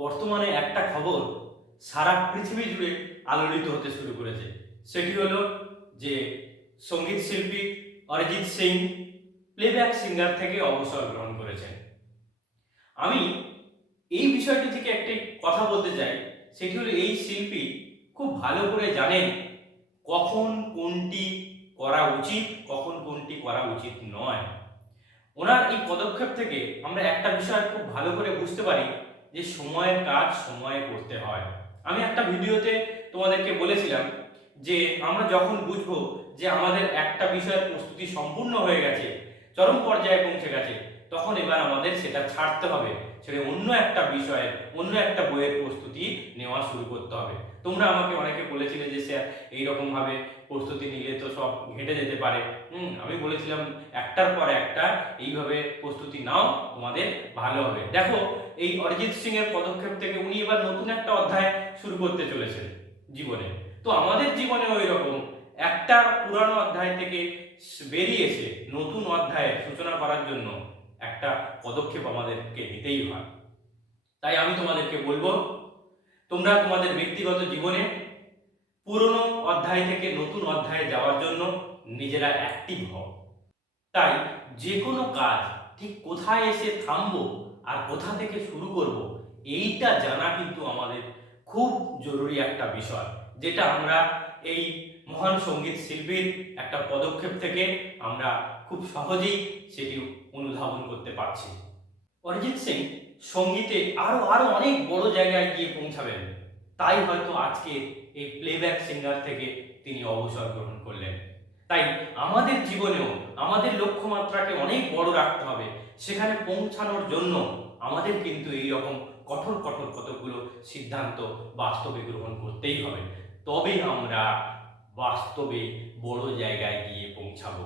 বর্তমানে একটা খবর সারা পৃথিবী জুড়ে আলোড়িত হতে শুরু করেছে। সেটি হলো যে সঙ্গীত শিল্পী অরিজিৎ সিং প্লেব্যাক সিঙ্গার থেকে অবসর গ্রহণ করেছেন। আমি এই বিষয়টি থেকে একটি কথা বলতে চাই, সেটি হলো এই শিল্পী খুব ভালো করে জানেন কখন কোনটি করা উচিত, কখন কোনটি করা উচিত নয়। ওনার এই পদক্ষেপ থেকে আমরা একটা বিষয় খুব ভালো করে বুঝতে পারি যে সময়ের কাজ সময়ে করতে হয়। আমি একটা ভিডিওতে তোমাদেরকে বলেছিলাম যে আমরা যখন বুঝবো যে আমাদের একটা বিষয়ের প্রস্তুতি সম্পূর্ণ হয়ে গেছে, চরম পর্যায়ে পৌঁছে গেছে, তখন এবার আমাদের সেটা ছাড়তে হবে, ছেড়ে অন্য একটা বিষয়ের অন্য একটা বইয়ের প্রস্তুতি নেওয়া শুরু করতে হবে। তোমরা আমাকে অনেকে বলেছিলে যে স্যার এইরকম ভাবে প্রস্তুতি নিলে তো সব ঘেটে যেতে পারে। আমি বলেছিলাম একটার পর একটা এইভাবে প্রস্তুতি নাও, তোমাদের ভালো হবে। দেখো, এই অরিজিৎ সিং এর পদক্ষেপ থেকে উনি এবার নতুন একটা অধ্যায় শুরু করতে চলেছেন জীবনে। তো আমাদের জীবনে ওই রকম একটা পুরানো অধ্যায় থেকে বেরিয়ে এসে নতুন অধ্যায়ের সূচনা করার জন্য একটা পদক্ষেপ আমাদেরকে নিতেই হয়। তাই আমি তোমাদেরকে বলবো, তোমরা তোমাদের ব্যক্তিগত জীবনে পুরনো অধ্যায় থেকে নতুন অধ্যায়ে যাওয়ার জন্য নিজেরা অ্যাক্টিভ হও। তাই যে কোনো কাজ ঠিক কোথায় এসে থামবো আর কোথা থেকে শুরু করব, এইটা জানা কিন্তু আমাদের খুব জরুরি একটা বিষয়, যেটা আমরা এই মহান সঙ্গীত শিল্পীর একটা পদক্ষেপ থেকে আমরা খুব সহজেই সেটি অনুধাবন করতে পারছি। অরিজিৎ সিং সঙ্গীতে আরো আরো অনেক বড় জায়গায় গিয়ে পৌঁছাবেন, তাই হয়তো আজকে এই প্লেব্যাক সিঙ্গার থেকে তিনি অবসর গ্রহণ করলেন। তাই আমাদের জীবনেও আমাদের লক্ষ্যমাত্রাকে অনেক বড় রাখতে হবে। সেখানে পৌঁছানোর জন্য আমাদের কিন্তু এই রকম কঠোর কঠোর কতগুলো সিদ্ধান্ত বাস্তবে গ্রহণ করতেই হবে। তবে আমরা বাস্তবে বড় জায়গায় গিয়ে পৌঁছাবো।